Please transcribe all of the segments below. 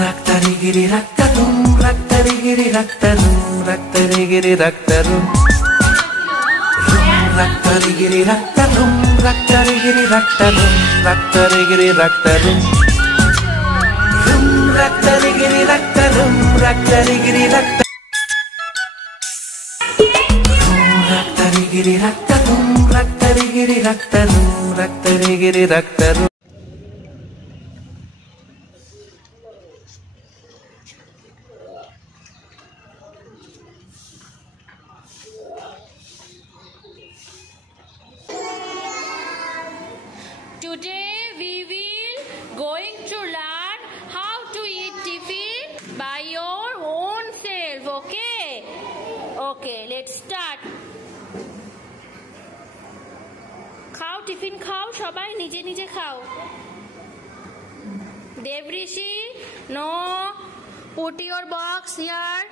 Raktarigiri raktarum, raktarigiri raktarum, raktarigiri raktarum. Raktarigiri raktarum, raktarigiri raktarum, raktarigiri raktarum. Raktarigiri raktarum, raktarigiri raktarum. Raktarigiri raktarum, raktarigiri raktarum, raktarigiri raktarum. Today we will going to learn how to eat tiffin by your own self. Okay, let's start. খাও টিফিন খাও, সবাই নিজে নিজে খাও। Devrishi, no, put your box here.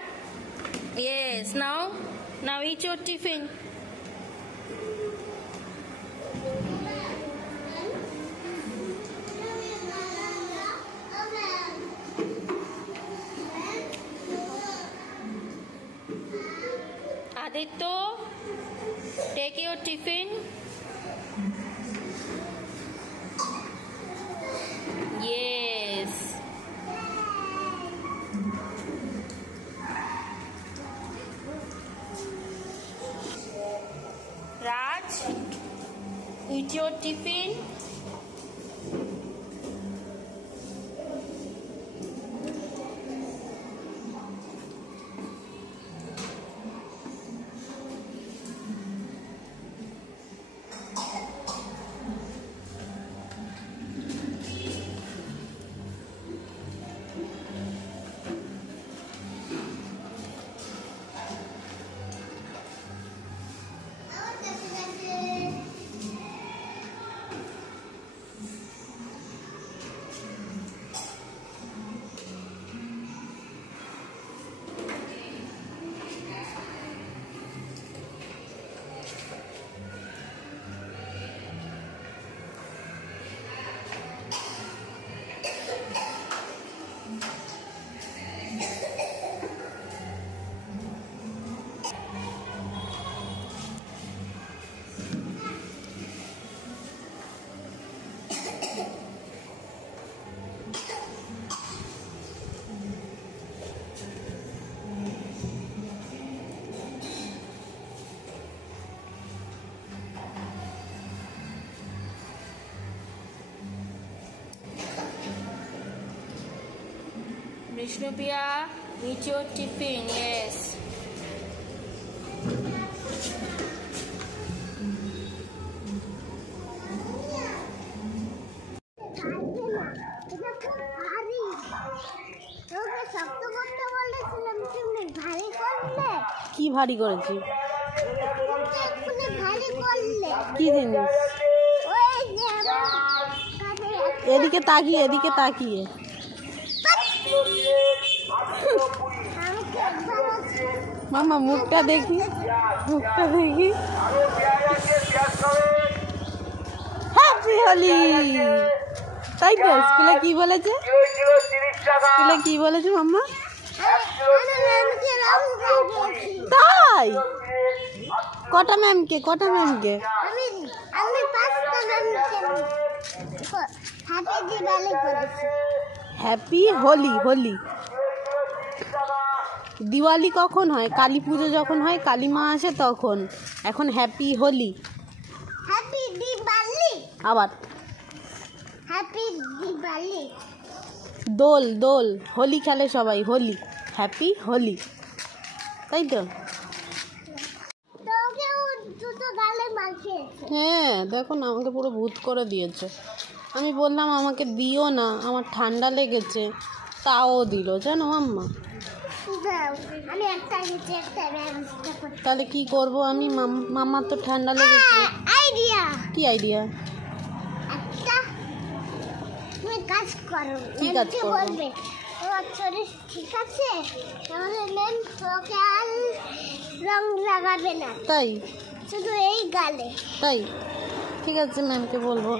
Yes, now eat your tiffin. Aditya, take your tiffin. Yes. Raj, eat your tiffin. Vishnupriya, eat your tiffin. Yes. কি ভারী করেছি? কি জিনিস? এদিকে তাকিয়ে মামা মুখটা দেখি হ্যাপি হোলি। তাই তো স্কুলে কি বলেছে মাম্মা? তাই কটা ম্যামকে হ্যাপি হোলি। দিওয়ালি কখন হয়? কালী পুজো যখন হয়, কালী মা আসে তখন। এখন হ্যাপি হোলি। আবার দোল হোলি খেলে সবাই, হোলি হ্যাপি হোলি। তাই তো? হ্যাঁ দেখো না, আমাকে পুরো ভূত করে দিয়েছে। আমি বললাম আমাকে দিও না, আমার ঠান্ডা লেগেছে, তাও দিল জানো মাম্মা। তাহলে কি করব আমি? মাম্মার তো ঠান্ডা লেগেছে। কি আইডিয়া? কি কাজ করবে? ঠিক আছে, রং লাগাবে না, তাই শুধু এই গালে। তাই ঠিক আছে, ম্যামকে বলবো।